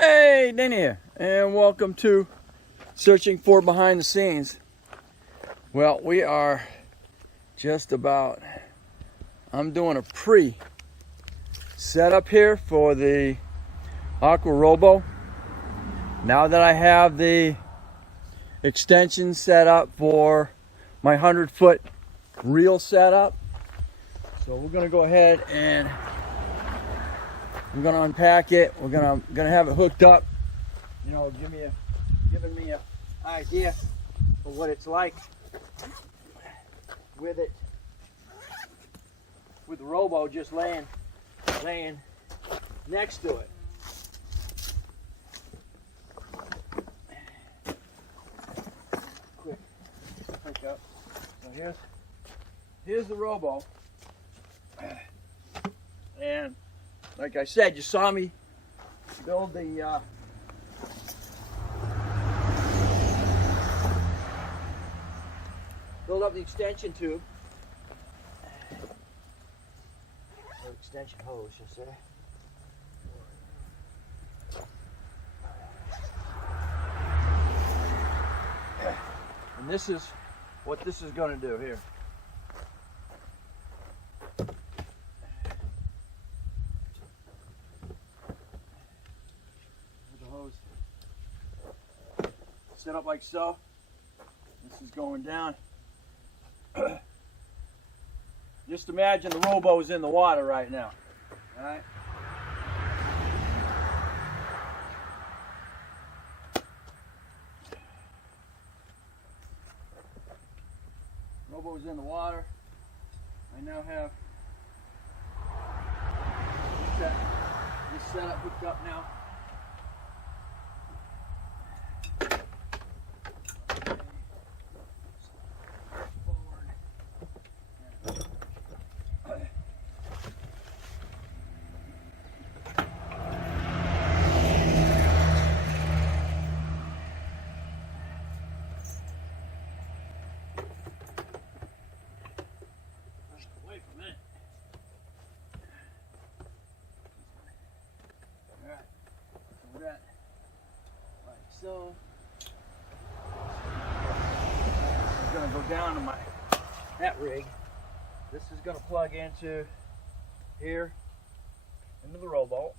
Hey, Danny here, and welcome to Searching for Behind the Scenes. Well, we are just about, I'm doing a pre-setup here for the AquaRobo. Now that I have the extension set up for my 100-foot reel setup, so we're going to go ahead and I'm gonna unpack it. We're gonna have it hooked up. You know, giving me an idea of what it's like with it, with the robo just laying next to it. Quick pick up. So here's the robo, and like I said, you saw me build the build up the extension tube, or extension hose, I should say. And this is what this is going to do here. Set up like so. This is going down. Just imagine the robo is in the water right now. All right. Robo is in the water. I now have this setup hooked up now. So I'm going to go down to my net rig. This is going to plug into here, into the rowboat.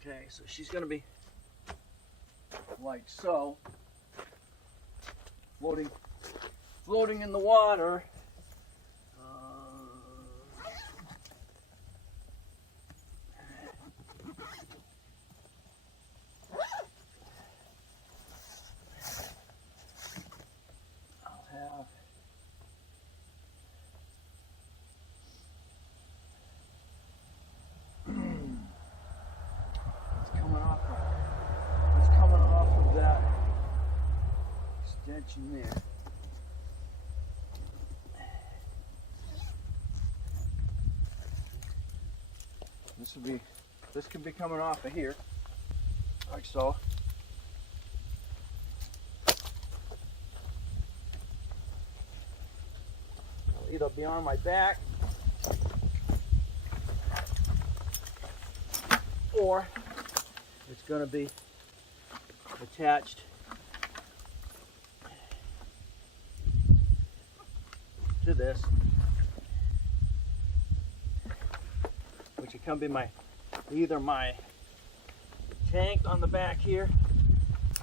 Okay, so she's going to be like so, floating in the water. Extension there. This could be coming off of here, like so. It'll either be on my back or it's going to be attached to this, which can be either my tank on the back here.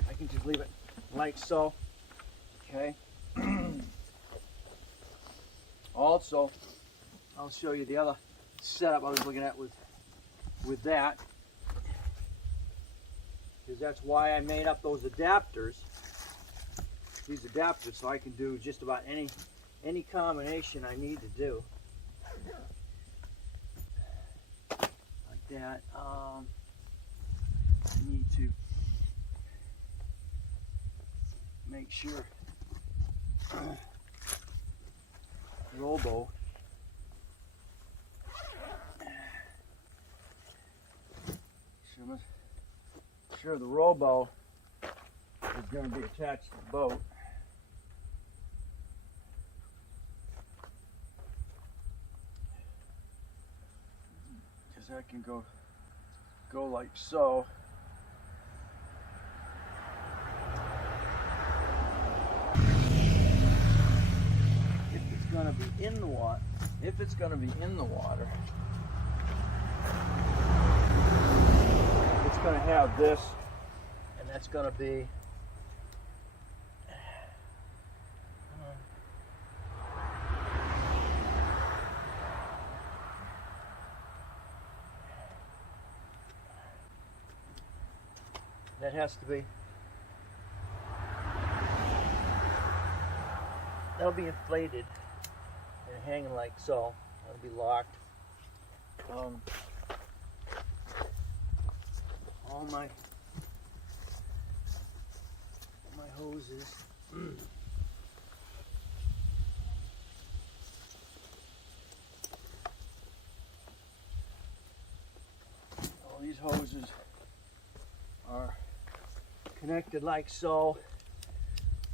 I can just leave it like so. Okay. Also, I'll show you the other setup I was looking at with that, because that's why I made up those adapters. These adapters, so I can do just about any combination I need to do. Like that. I need to make sure robo sure the robo is going to be attached to the boat. Because that can go go like so. If it's going to be in the water, it's going to have this, and that's going to be that has to be, that'll be inflated and hanging like so. That'll be locked. All my hoses. All these hoses are connected like so.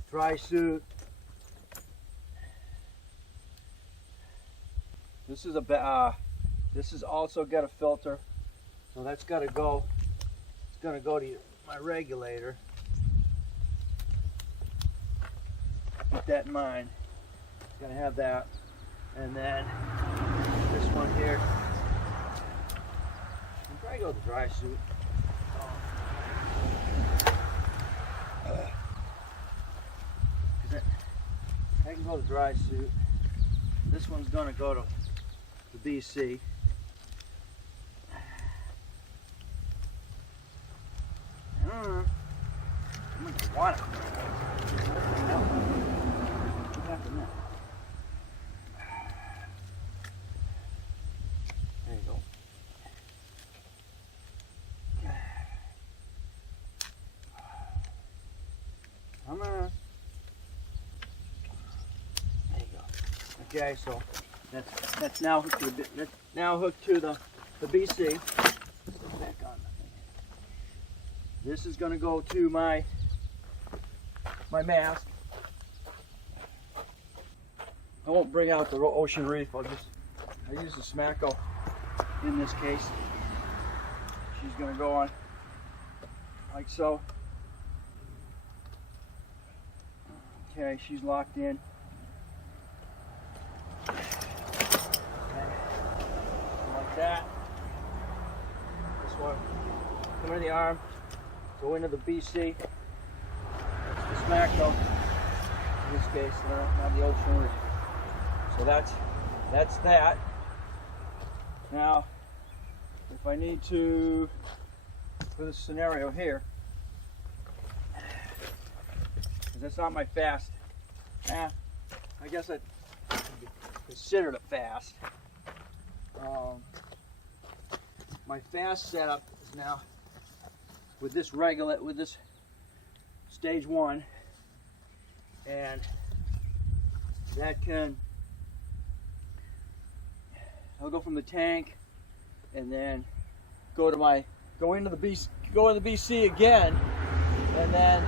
Dry suit. This is this is also got a filter, so that's got to go. It's going to go to my regulator. Keep that in mind. It's going to have that, and then this one here. I'll probably go with the dry suit. I can go to dry suit. This one's going to go to the BC. I don't know. I'm going to want it. What happened there? There you go. Come on. Okay, so that's now hooked to the BC. Back on. This is going to go to my mask. I won't bring out the Ocean Reef. I use the Smacko in this case. She's going to go on like so. Okay, she's locked in. That. This one, come in the arm, go into the BC. That's the Smacko, in this case, not the Ocean Reef. So that's that. Now, if I need to, for this scenario here, because that's not my fast, I guess I'd consider it fast. My fast setup is now with this stage 1, and that can, I'll go from the tank and then go into the BC again, and then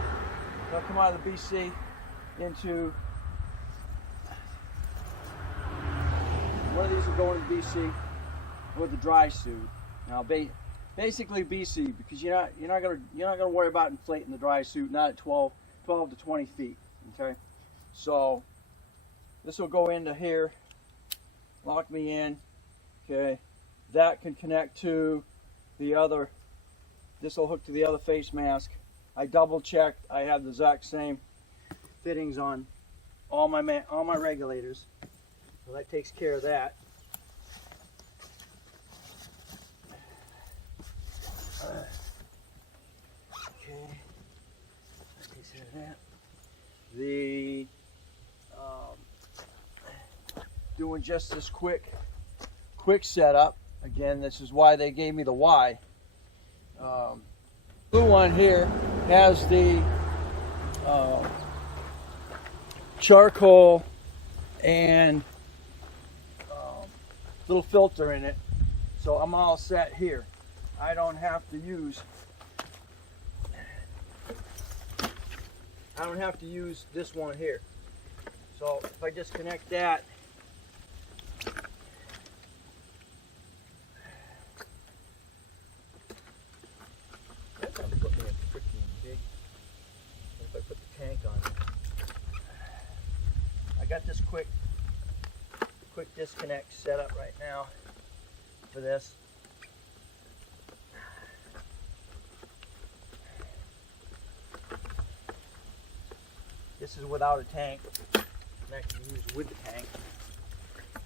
I'll come out of the BC into one of these will go into the BC with the dry suit. Now, basically BC, because you're not gonna worry about inflating the dry suit, not at 12 to 20 feet. Okay, so this will go into here, lock me in. Okay, that can connect to the other. This will hook to the other face mask. I double checked. I have the exact same fittings on all my regulators, so that takes care of that. Okay, that takes care of that. The doing just this quick setup. Again, this is why they gave me the Y. Blue one here has the charcoal and little filter in it, so I'm all set here. I don't have to use this one here. So if I just connect that, got this quick disconnect set up right now for this. This is without a tank. That can be used with the tank.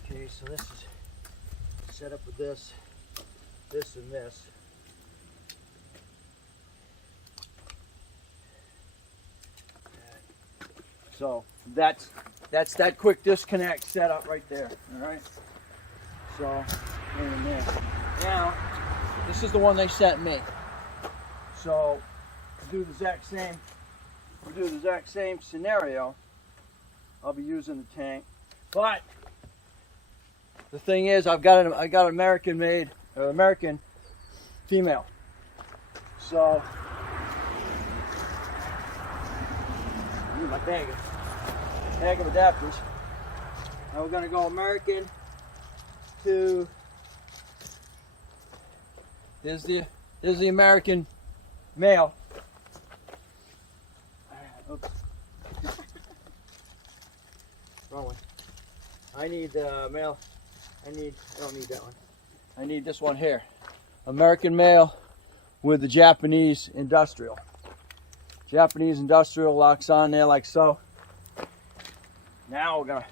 Okay, so this is set up with this, and this. So that's that quick disconnect set up right there. All right. So and this. Now this is the one they sent me. So to do the exact same scenario, I'll be using the tank. But the thing is, I got an American made, American female. So I need my bag of adapters. Now we're gonna go American to. There's the American male. Oops. Wrong one. I need male. I don't need that one. I need this one here. American male with the Japanese industrial. Japanese industrial locks on there like so. Now we're gonna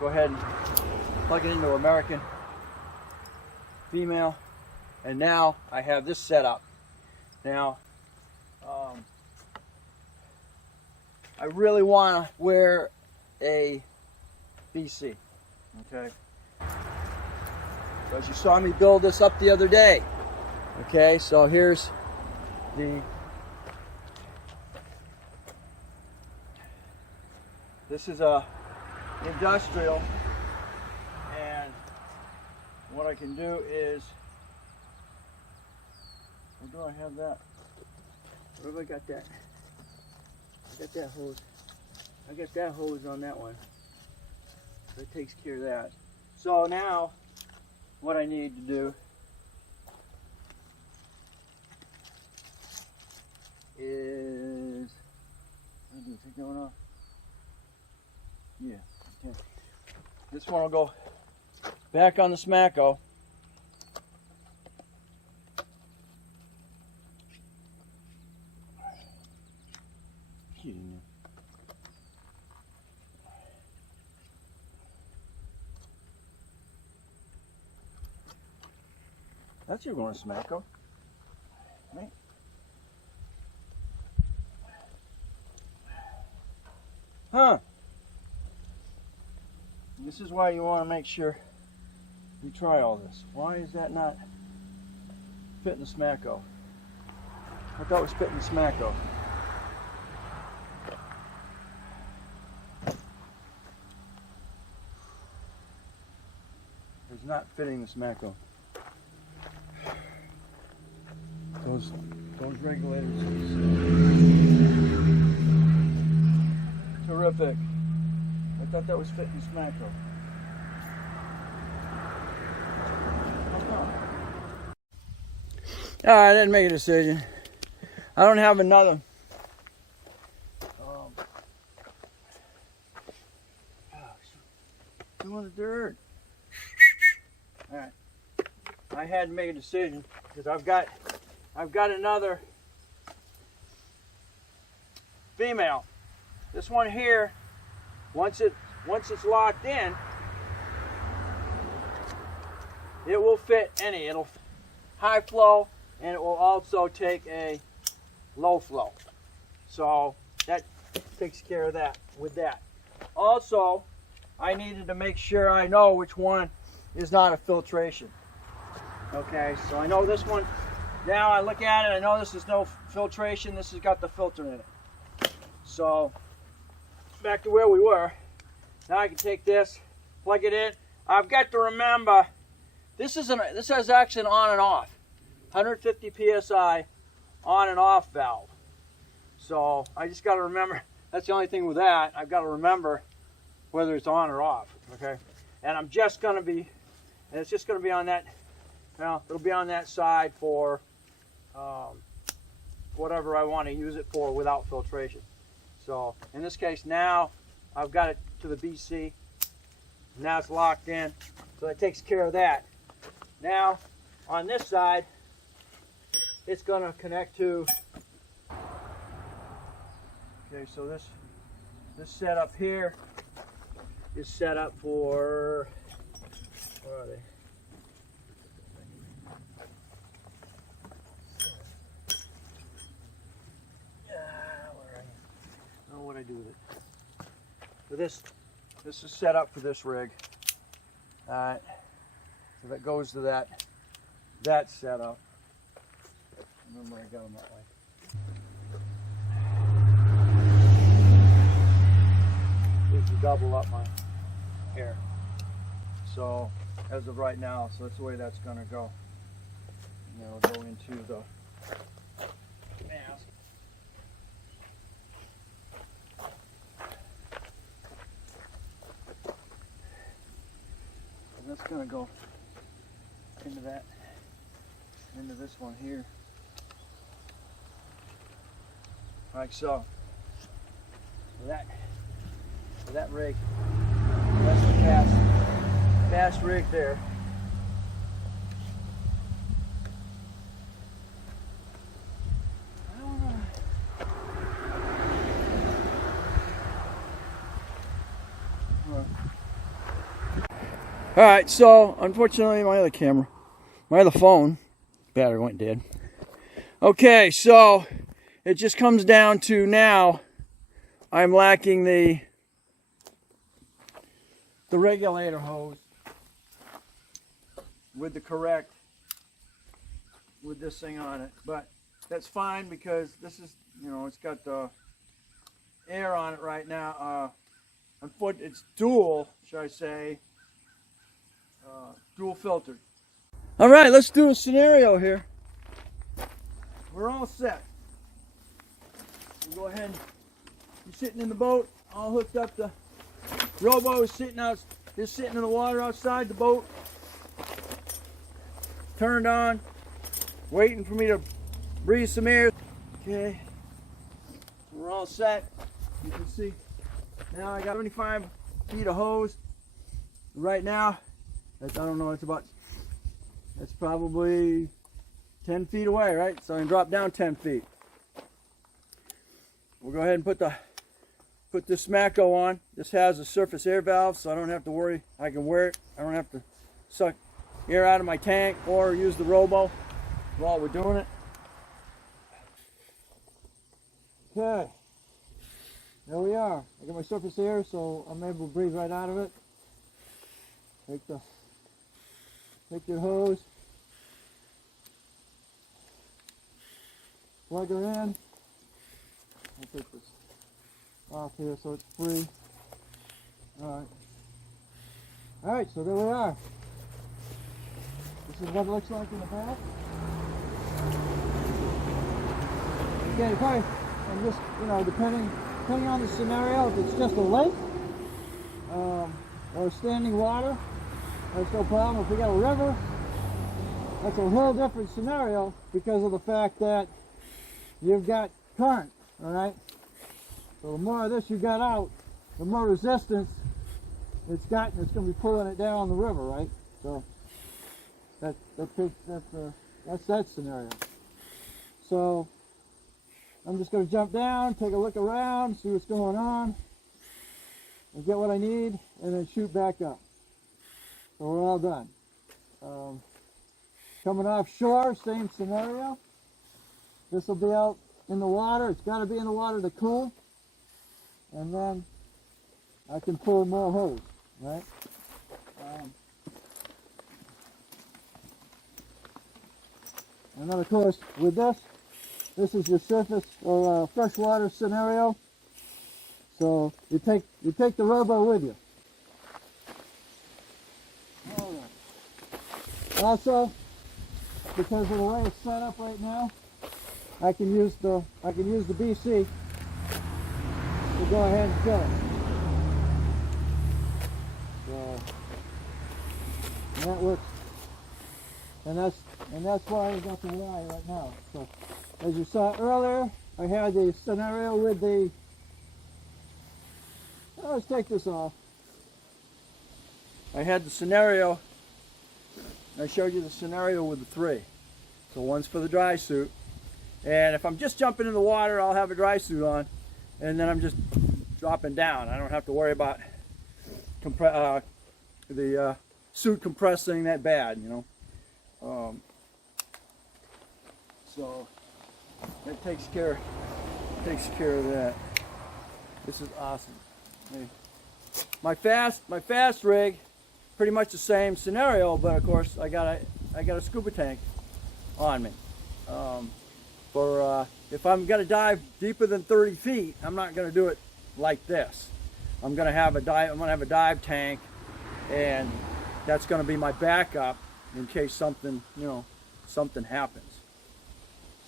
go ahead and plug it into American female. And now I have this set up. Now, I really want to wear a BC, okay? Because you saw me build this up the other day, okay? So here's the, this is a industrial, and what I can do is, where do I have that? Where have I got that? I got that hose. I got that hose on that one. That takes care of that. So now, what I need to do is, take that one off. Yeah. Okay. This one will go back on the Smacko. That's your going to Smacko, right? Huh? This is why you want to make sure you try all this. Why is that not fitting the Smacko? I thought it was fitting the Smacko. It's not fitting the Smacko. Those regulators. Terrific. I thought that was fitting Smacko. Alright, I didn't make a decision. I don't have another. Doing the dirt. Alright. I had to make a decision because I've got another female. This one here, once it's locked in, it will fit any. It'll high flow, and it will also take a low flow. So that takes care of that with that. Also, I needed to make sure I know which one is not a filtration. Okay, so I know this one. Now I look at it, I know this is no filtration, this has got the filter in it. So, back to where we were. Now I can take this, plug it in. I've got to remember, this has actually an on and off. 150 PSI on and off valve. So, I just got to remember, that's the only thing with that, I've got to remember whether it's on or off, okay? And I'm just going to be, and it's just going to be on that, well, it'll be on that side for whatever I want to use it for without filtration. So in this case now I've got it to the BC. Now it's locked in, so that takes care of that. Now, on this side, it's going to connect to, okay, so this setup here is set up for, where are they? What I do with it. So this is set up for this rig. Alright. So that goes to that setup. Remember I got them that way. This is double up my hair. So as of right now, so that's the way that's gonna go. And then we'll go into the mask. That's going to go into this one here, like so. So that rig, that's the fast rig there. Alright, so unfortunately my other phone, battery went dead. Okay, so it just comes down to now I'm lacking the regulator hose with the correct, with this thing on it. But that's fine because this is, you know, it's got the air on it right now. It's dual, should I say. Dual filtered. All right, let's do a scenario here. We're all set. We'll go ahead and be sitting in the boat, all hooked up. The Robo is sitting out, just sitting in the water outside the boat, turned on, waiting for me to breathe some air. Okay, we're all set. You can see now I got 75 feet of hose. Right now, I don't know, that's probably 10 feet away, right? So I can drop down 10 feet. We'll go ahead and put this Smacko on. This has a surface air valve, so I don't have to worry. I can wear it. I don't have to suck air out of my tank or use the Robo while we're doing it. Okay, there we are. I got my surface air, so I'm able to breathe right out of it. Take your hose, plug her in. I'll take this off here so it's free. Alright, so there we are. This is what it looks like in the back. Again, probably, I'm just, you know, depending on the scenario, if it's just a lake or standing water, that's no problem. If we got a river, that's a whole different scenario because of the fact that you've got current, all right? So the more of this you got out, the more resistance it's got, and it's going to be pulling it down the river, right? So that's that scenario. So I'm just going to jump down, take a look around, see what's going on, and get what I need, and then shoot back up. So we're all done. Coming offshore, same scenario. This will be out in the water. It's got to be in the water to cool. And then I can pull more hose, right? And then of course, with this is your surface or freshwater scenario. So you take the Robo with you. Also, because of the way it's set up right now, I can use the BC to go ahead and fill it. So and that works, and that's why I got the Y right now. So as you saw earlier, I had the scenario with the. Let's take this off. I had the scenario, I showed you the scenario with the 3. So one's for the dry suit, and if I'm just jumping in the water, I'll have a dry suit on, and then I'm just dropping down. I don't have to worry about the suit compressing that bad, you know. So that takes care of that. This is awesome. Hey. My fast rig, pretty much the same scenario, but of course I got a scuba tank on me. If I'm gonna dive deeper than 30 feet, I'm not gonna do it like this. I'm gonna have a dive tank, and that's gonna be my backup in case something happens.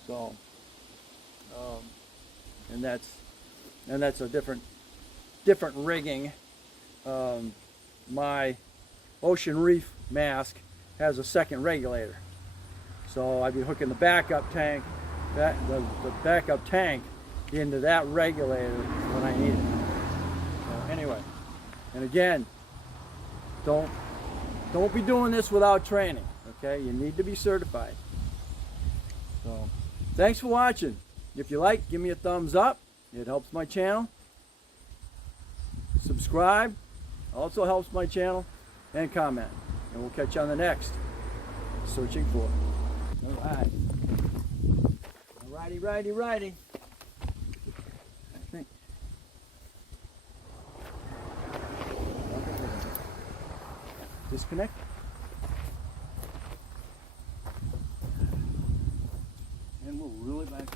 So, and that's a different rigging. My Ocean Reef mask has a second regulator, so I'd be hooking the backup tank, the backup tank, into that regulator when I need it. So anyway, and again, don't be doing this without training. Okay, you need to be certified. So, thanks for watching. If you like, give me a thumbs up. It helps my channel. Subscribe also helps my channel, and comment. And we'll catch you on the next Searching For. All right. Righty. I think. Disconnect. And we're really back.